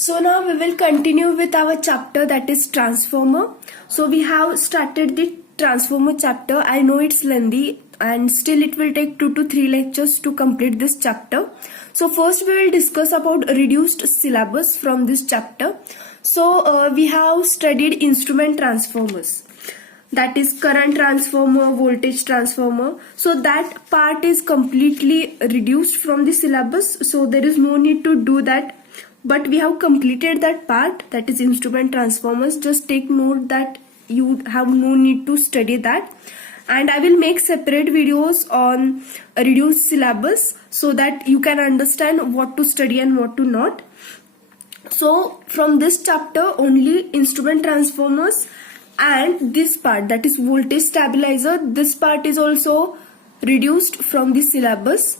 So now we will continue with our chapter, that is transformer. So we have started the transformer chapter. I know it's lengthy and still it will take 2 to 3 lectures to complete this chapter. So first we will discuss about reduced syllabus from this chapter. So we have studied instrument transformers, that is current transformer, voltage transformer. So that part is completely reduced from the syllabus, so there is no need to do that. But we have completed that part, that is instrument transformers. Just take note that you have no need to study that, and I will make separate videos on reduced syllabus so that you can understand what to study and what to not. So from this chapter only instrument transformers and this part, that is voltage stabilizer, this part is also reduced from the syllabus.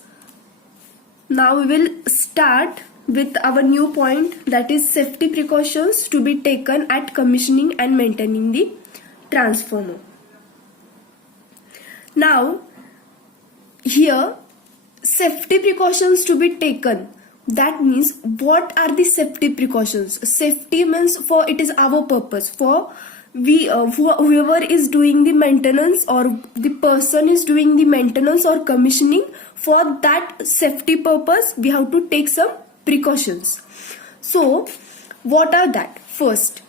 Now we will start with our new point, that is safety precautions to be taken at commissioning and maintaining the transformer. Now here safety precautions to be taken, that means what are the safety precautions? Safety means for it is our purpose, for whoever is doing the maintenance or the person is doing the maintenance or commissioning, for that safety purpose we have to take some precautions. So what are that? First,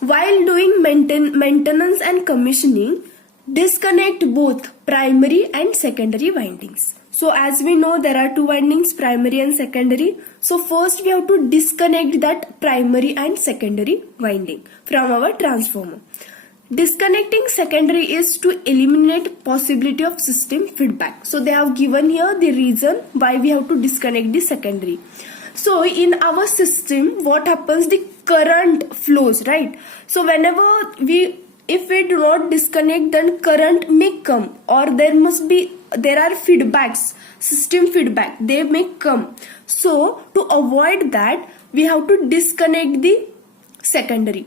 while doing maintenance and commissioning, disconnect both primary and secondary windings. So as we know, there are two windings, primary and secondary. So first we have to disconnect that primary and secondary winding from our transformer. Disconnecting secondary is to eliminate possibility of system feedback. So they have given here the reason why we have to disconnect the secondary. So in our system, what happens? The current flows, right? So whenever if we do not disconnect, then current may come, or there are feedbacks, system feedback, they may come. So to avoid that, we have to disconnect the secondary.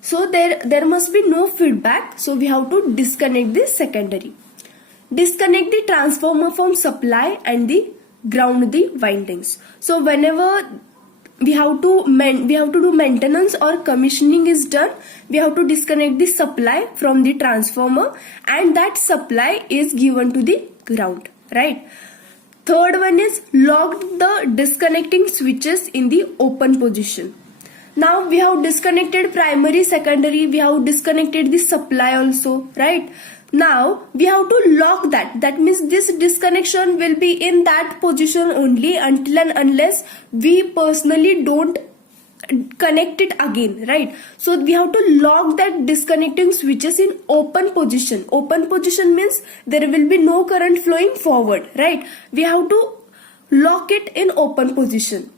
So there must be no feedback, so we have to disconnect the secondary. Disconnect the transformer from supply and the ground the windings. So whenever we have to do maintenance or commissioning is done, we have to disconnect the supply from the transformer, and that supply is given to the ground, right? Third one is lock the disconnecting switches in the open position. Now we have disconnected primary, secondary, we have disconnected the supply also, right? Now we have to lock that. That means this disconnection will be in that position only until and unless we personally don't connect it again, right? So we have to lock that disconnecting switches in open position. Open position means there will be no current flowing forward, right? We have to lock it in open position.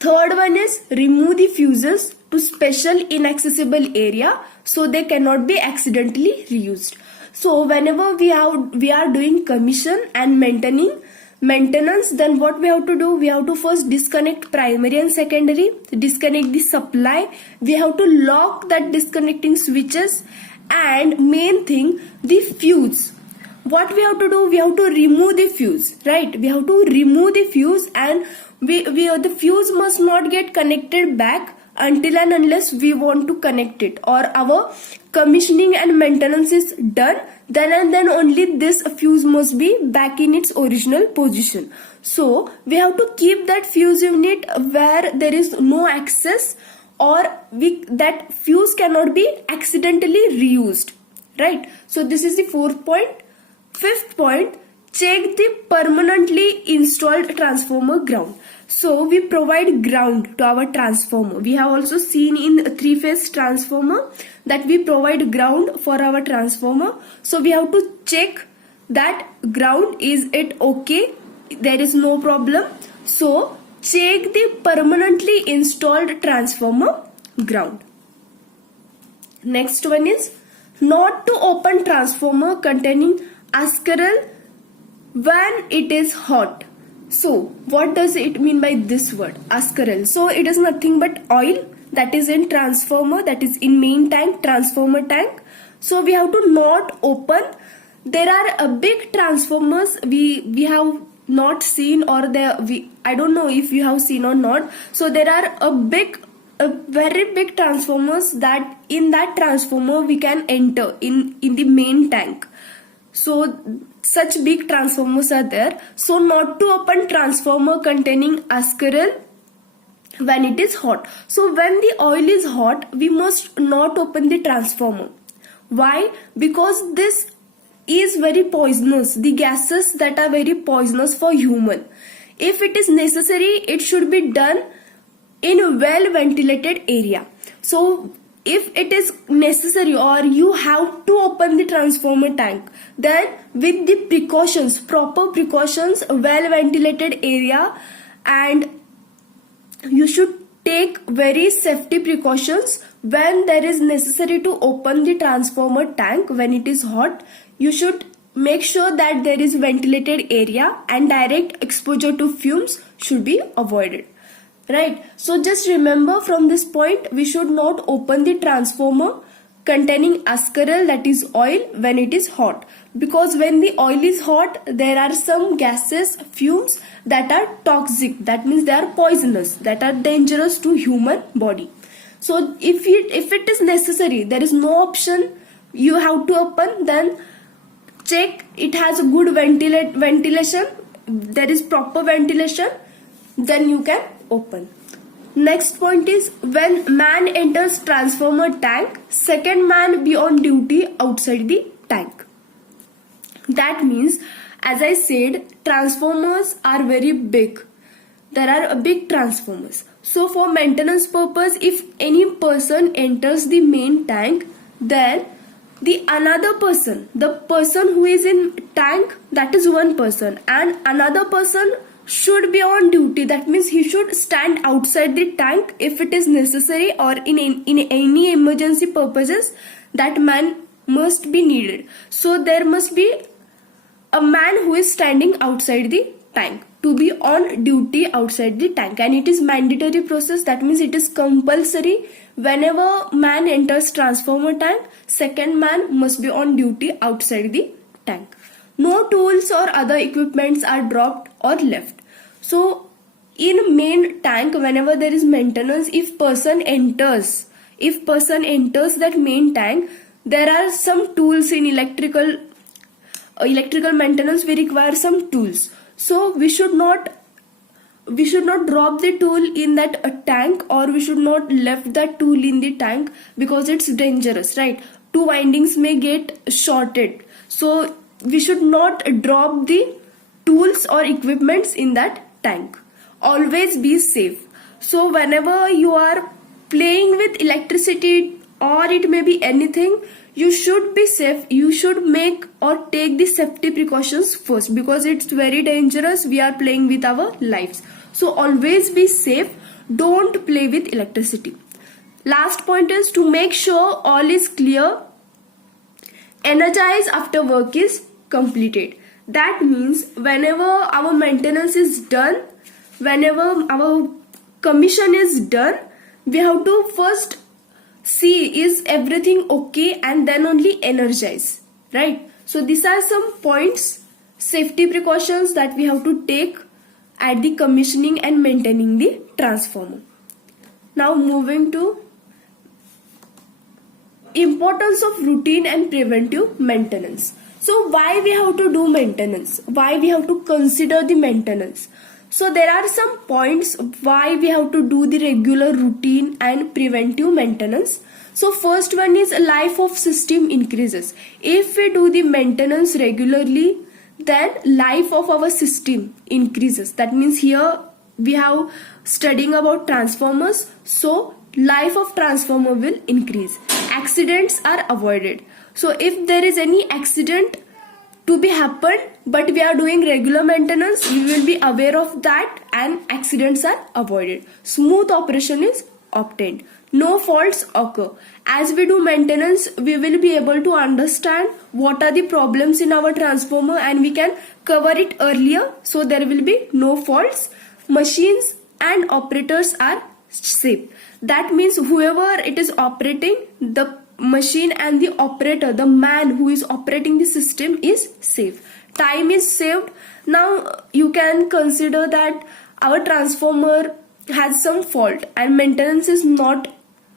Third one is remove the fuses to special inaccessible area so they cannot be accidentally reused. So whenever we are doing commission and maintenance, then what we have to do? We have to first disconnect primary and secondary, disconnect the supply, we have to lock that disconnecting switches, and main thing, the fuse. What we have to do? We have to remove the fuse, right? We have to remove the fuse, and the fuse must not get connected back until and unless we want to connect it, or our commissioning and maintenance is done, then and then only this fuse must be back in its original position. So we have to keep that fuse unit where there is no access, or that fuse cannot be accidentally reused, right? So this is the fourth point. Fifth point, check the permanently installed transformer ground. So we provide ground to our transformer. We have also seen in a 3-phase transformer that we provide ground for our transformer. So we have to check that ground, is it okay? There is no problem. So check the permanently installed transformer ground. Next one is not to open transformer containing ascaral when it is hot. So what does it mean by this word ascaral? So it is nothing but oil that is in transformer, that is in main tank, transformer tank. So we have to not open. There are big transformers, we have not seen, or I don't know if you have seen or not. So there are a very big transformers, that in that transformer we can enter in the main tank. So such big transformers are there. So not to open transformer containing ascaryl when it is hot. So when the oil is hot, we must not open the transformer. Why? Because this is very poisonous. The gases that are very poisonous for human. If it is necessary, it should be done in a well ventilated area. So if it is necessary or you have to open the transformer tank, then with the precautions, proper precautions, well ventilated area, and you should take very safety precautions when there is necessary to open the transformer tank when it is hot. You should make sure that there is ventilated area and direct exposure to fumes should be avoided. Right? So just remember from this point, we should not open the transformer containing ascaryl, that is oil, when it is hot. Because when the oil is hot, there are some gases, fumes that are toxic. That means they are poisonous, that are dangerous to human body. So if it is necessary, there is no option, you have to open, then check it has a good ventilation, there is proper ventilation, then you can open. Next point is, when man enters transformer tank, second man be on duty outside the tank. That means, as I said, transformers are very big. There are big transformers. So for maintenance purpose, if any person enters the main tank, then the another person, the person who is in tank, that is one person, and another person should be on duty. That means he should stand outside the tank if it is necessary, or in any emergency purposes, that man must be needed. So there must be a man who is standing outside the tank to be on duty outside the tank, and it is mandatory process. That means it is compulsory. Whenever man enters transformer tank, second man must be on duty outside the tank. No tools or other equipments are dropped or left. So in main tank, whenever there is maintenance, if person enters that main tank, there are some tools in electrical maintenance. We require some tools. So we should not drop the tool in that tank, or we should not left that tool in the tank, because it's dangerous, right? Two windings may get shorted. So we should not drop the tools or equipments in that tank. Always be safe. So whenever you are playing with electricity, or it may be anything, you should be safe. You should make or take the safety precautions first, because it's very dangerous. We are playing with our lives. So always be safe. Don't play with electricity. Last point is to make sure all is clear. Energize after work is completed. That means whenever our maintenance is done, whenever our commission is done, we have to first see is everything okay, and then only energize, right? So these are some points, safety precautions that we have to take at the commissioning and maintaining the transformer. Now moving to importance of routine and preventive maintenance. So why we have to do maintenance? Why we have to consider the maintenance? So there are some points why we have to do the regular routine and preventive maintenance. So first one is life of system increases. If we do the maintenance regularly, then life of our system increases. That means here we have studying about transformers. So life of transformer will increase. Accidents are avoided. So if there is any accident to be happened, but we are doing regular maintenance, we will be aware of that and accidents are avoided. Smooth operation is obtained. No faults occur. As we do maintenance, we will be able to understand what are the problems in our transformer and we can cover it earlier, so there will be no faults. Machines and operators are safe. That means whoever it is operating, the machine and the operator, the man who is operating the system is safe. Time is saved. Now you can consider that our transformer has some fault and maintenance is not,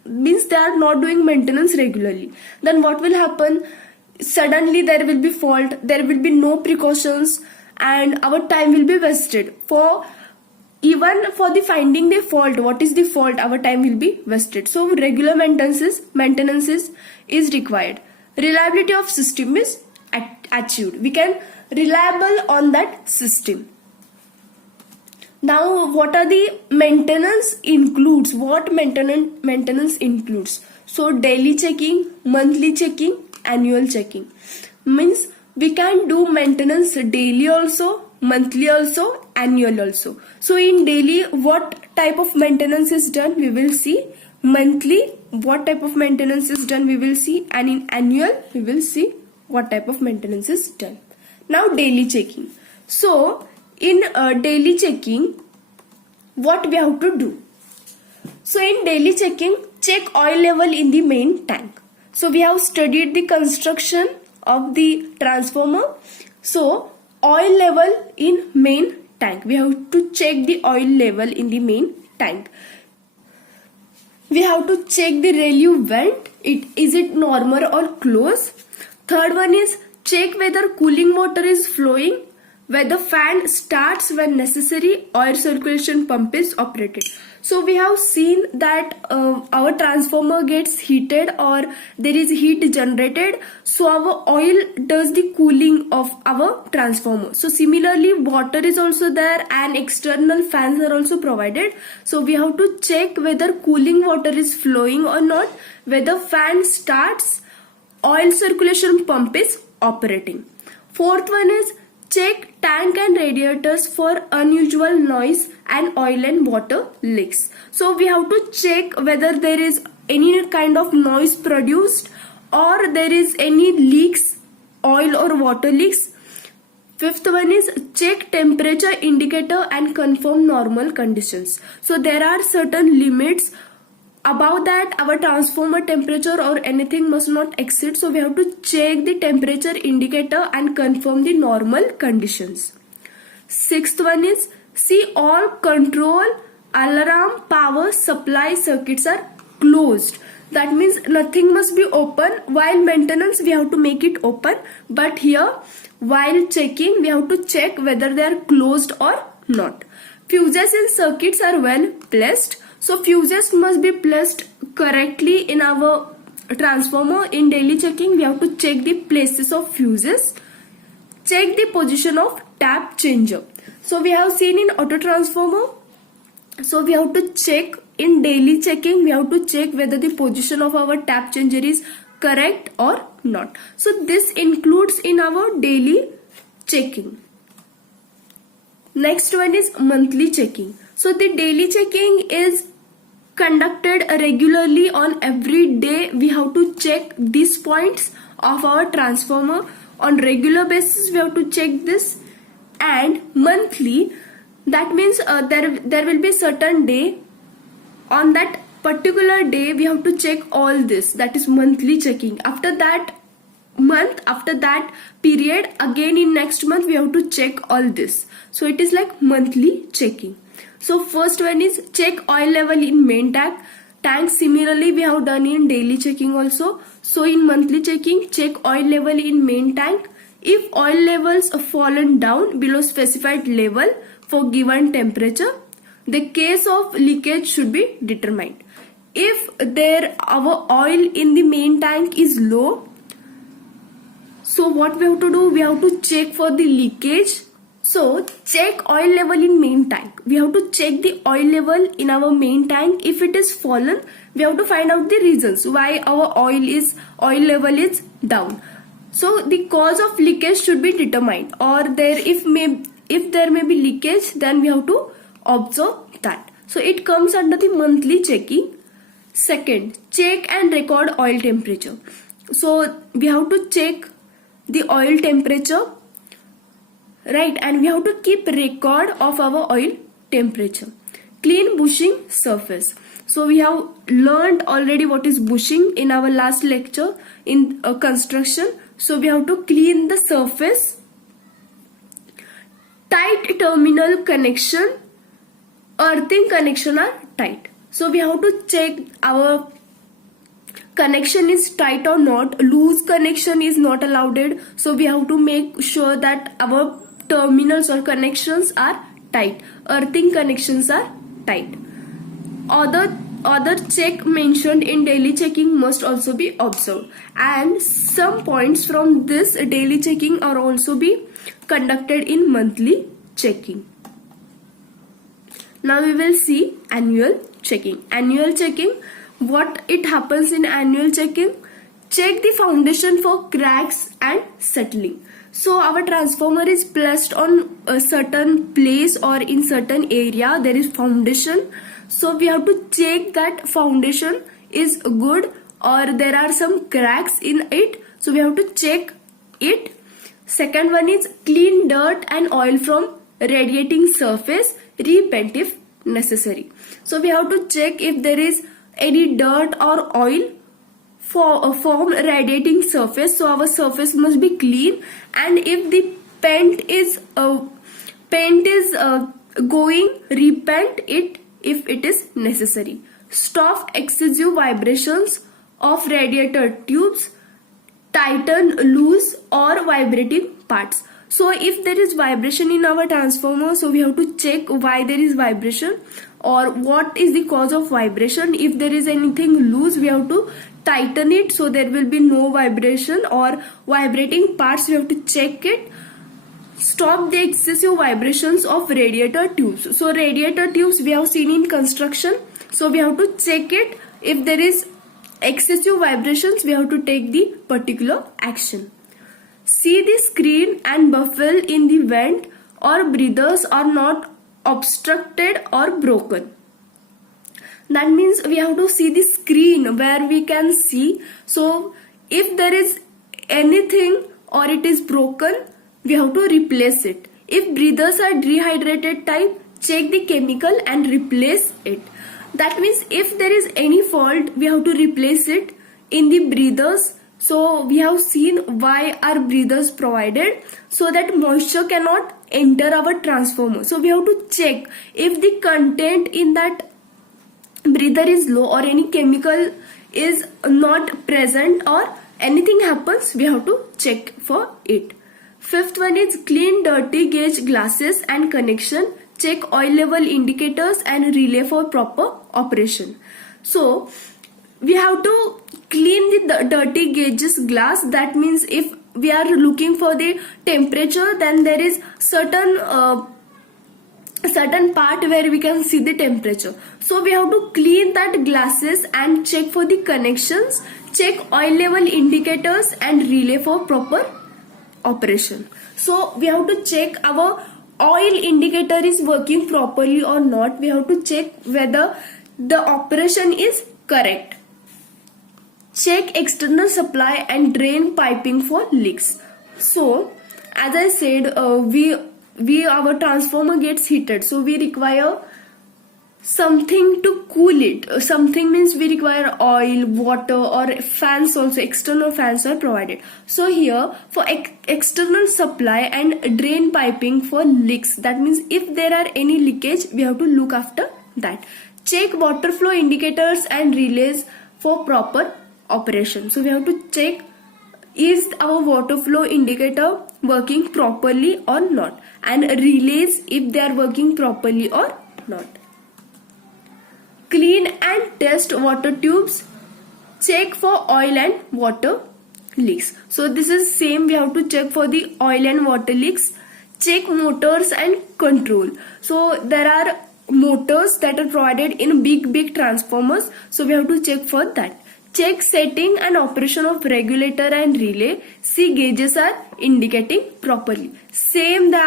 means they are not doing maintenance regularly. Then what will happen? Suddenly there will be fault, there will be no precautions, and our time will be wasted for even for the finding the fault. What is the fault? Our time will be wasted. So regular maintenance is required. Reliability of system is achieved. We can reliable on that system. Now what are the maintenance includes? What maintenance includes? So daily checking, monthly checking, annual checking. Means we can do maintenance daily also, monthly also, annual also. So in daily, what type of maintenance is done, we will see. Monthly, what type of maintenance is done, we will see. And in annual, we will see what type of maintenance is done. Now daily checking. So in daily checking, what we have to do? So in daily checking, check oil level in the main tank. So we have studied the construction of the transformer. So oil level in main tank, we have to check the oil level in the main tank. We have to check the relay vent, is it normal or close. Third one is check whether cooling water is flowing, whether fan starts when necessary, oil circulation pump is operated. So we have seen that our transformer gets heated or there is heat generated. So our oil does the cooling of our transformer. So similarly, water is also there and external fans are also provided. So we have to check whether cooling water is flowing or not, whether fan starts, oil circulation pump is operating. Fourth one is check tank and radiators for unusual noise and oil and water leaks. So we have to check whether there is any kind of noise produced or there is any leaks, oil or water leaks. Fifth one is check temperature indicator and confirm normal conditions. So there are certain limits. Above that, our transformer temperature or anything must not exceed. So we have to check the temperature indicator and confirm the normal conditions. Sixth one is see all control, alarm, power supply circuits are closed. That means nothing must be open. While maintenance, we have to make it open. But here, while checking, we have to check whether they are closed or not. Fuses in circuits are well placed. So fuses must be placed correctly in our transformer. In daily checking, we have to check the places of fuses. Check the position of tap changer. So we have seen in auto transformer. So we have to check in daily checking. We have to check whether the position of our tap changer is correct or not. So this includes in our daily checking. Next one is monthly checking. So the daily checking is conducted regularly. On every day we have to check these points of our transformer. On regular basis we have to check this. And monthly, that means there will be certain day. On that particular day we have to check all this. That is monthly checking. After that month, after that period, again in next month we have to check all this. So it is like monthly checking. So first one is check oil level in main tank. Similarly we have done in daily checking also. So in monthly checking, check oil level in main tank. If oil levels have fallen down below specified level for given temperature, the case of leakage should be determined. If our oil in the main tank is low, so what we have to do? We have to check for the leakage. So check oil level in main tank. We have to check the oil level in our main tank. If it is fallen, we have to find out the reasons why our oil level is down. So the cause of leakage should be determined, or if there may be leakage, then we have to observe that. So it comes under the monthly checking. Second, check and record oil temperature. So we have to check the oil temperature, right, and we have to keep record of our oil temperature. Clean bushing surface. So we have learned already what is bushing in our last lecture in construction. So we have to clean the surface. tight terminal connection, earthing connection are tight. So we have to check our connection is tight or not. Loose connection is not allowed. So we have to make sure that our terminals or connections are tight. Earthing connections are tight. Other check mentioned in daily checking must also be observed, and some points from this daily checking are also be conducted in monthly checking. Now we will see annual checking. Annual checking, what it happens in annual checking? Check the foundation for cracks and settling. So our transformer is placed on a certain place or in certain area, there is foundation. So we have to check that foundation is good or there are some cracks in it. So we have to check it. Second one is clean dirt and oil from radiating surface, repaint if necessary. So we have to check if there is any dirt or oil form radiating surface. So our surface must be clean, and if the paint is going, repaint it if it is necessary. Stop excessive vibrations of radiator tubes, tighten loose or vibrating parts. So if there is vibration in our transformer, so we have to check why there is vibration or what is the cause of vibration. If there is anything loose, we have to tighten it so there will be no vibration, or vibrating parts, we have to check it. Stop the excessive vibrations of radiator tubes. So radiator tubes we have seen in construction, so we have to check it. If there is excessive vibrations, we have to take the particular action. See the screen and baffle in the vent or breathers are not obstructed or broken. That means we have to see the screen where we can see. So if there is anything or it is broken, we have to replace it. If breathers are dehydrated type, check the chemical and replace it. That means if there is any fault, we have to replace it in the breathers. So we have seen why are breathers provided, so that moisture cannot enter our transformer. So we have to check if the content in that breather is low or any chemical is not present or anything happens, we have to check for it. Fifth one is clean dirty gauge glasses and connection. Check oil level indicators and relay for proper operation. So we have to clean the dirty gauges glass. That means if we are looking for the temperature, then there is certain part where we can see the temperature. So we have to clean that glasses and check for the connections, check oil level indicators and relay for proper operation. So we have to check our oil indicator is working properly or not. We have to check whether the operation is correct. Check external supply and drain piping for leaks. So as I said, our transformer gets heated, so we require something to cool it. Something means we require oil, water, or fans also. External fans are provided. So here for external supply and drain piping for leaks, that means if there are any leakage, we have to look after that. Check water flow indicators and relays for proper operation. So we have to check, is our water flow indicator working properly or not, and relays if they are working properly or not. Clean and test water tubes. Check for oil and water leaks. So this is same, we have to check for the oil and water leaks. Check motors and control. So there are motors that are provided in big transformers, so we have to check for that. Check setting and operation of regulator and relay. See gauges are indicating properly. Same they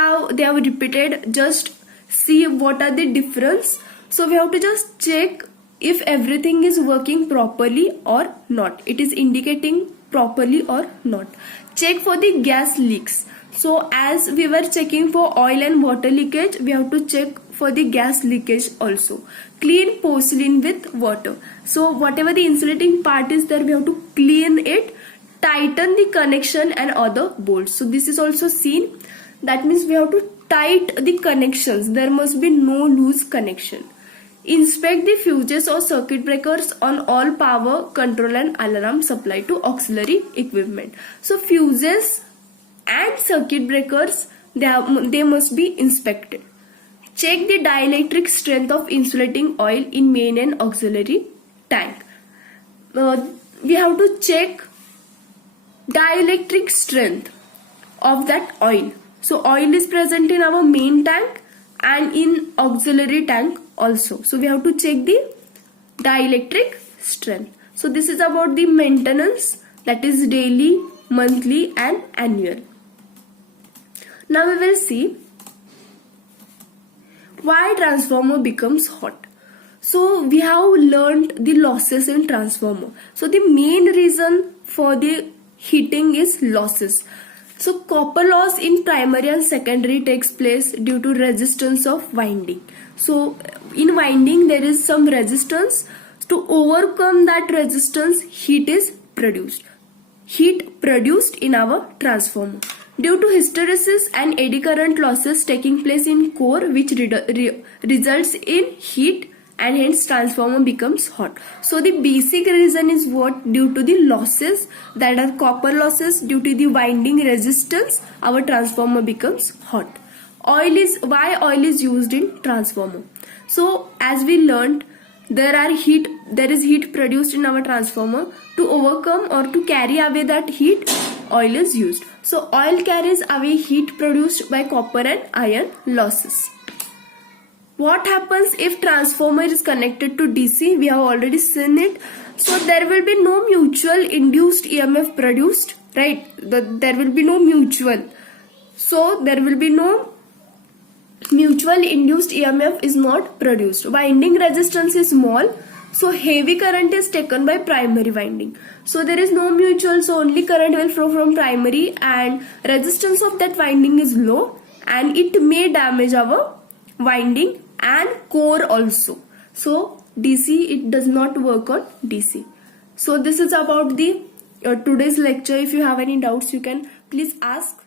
have repeated, just see what are the difference. So we have to just check if everything is working properly or not. It is indicating properly or not. Check for the gas leaks. So as we were checking for oil and water leakage, we have to check for the gas leakage also. Clean porcelain with water. So whatever the insulating part is there, we have to clean it. Tighten the connection and other bolts. So this is also seen. That means we have to tight the connections. There must be no loose connection. Inspect the fuses or circuit breakers on all power, control and alarm supply to auxiliary equipment. So fuses and circuit breakers, they must be inspected. Check the dielectric strength of insulating oil in main and auxiliary tank. We have to check dielectric strength of that oil. So oil is present in our main tank and in auxiliary tank also. So we have to check the dielectric strength. So this is about the maintenance, that is daily, monthly and annual. Now we will see why transformer becomes hot. So we have learned the losses in transformer. So the main reason for the heating is losses. So copper loss in primary and secondary takes place due to resistance of winding. So in winding there is some resistance. To overcome that resistance, heat is produced. Heat produced in our transformer. Due to hysteresis and eddy current losses taking place in core, which results in heat, and hence transformer becomes hot. So the basic reason is what? Due to the losses, that are copper losses, due to the winding resistance, our transformer becomes hot. Why oil is used in transformer? So as we learned, there is heat produced in our transformer. To overcome or to carry away that heat, oil is used. So oil carries away heat produced by copper and iron losses. What happens if transformer is connected to DC? We have already seen it. So there will be no mutual induced EMF produced, right? There will be no mutual. So there will be no mutual induced EMF is not produced. Winding resistance is small. So heavy current is taken by primary winding. So there is no mutual, so only current will flow from primary and resistance of that winding is low and it may damage our winding and core also. So DC, it does not work on DC. So this is about the today's lecture. If you have any doubts, you can please ask.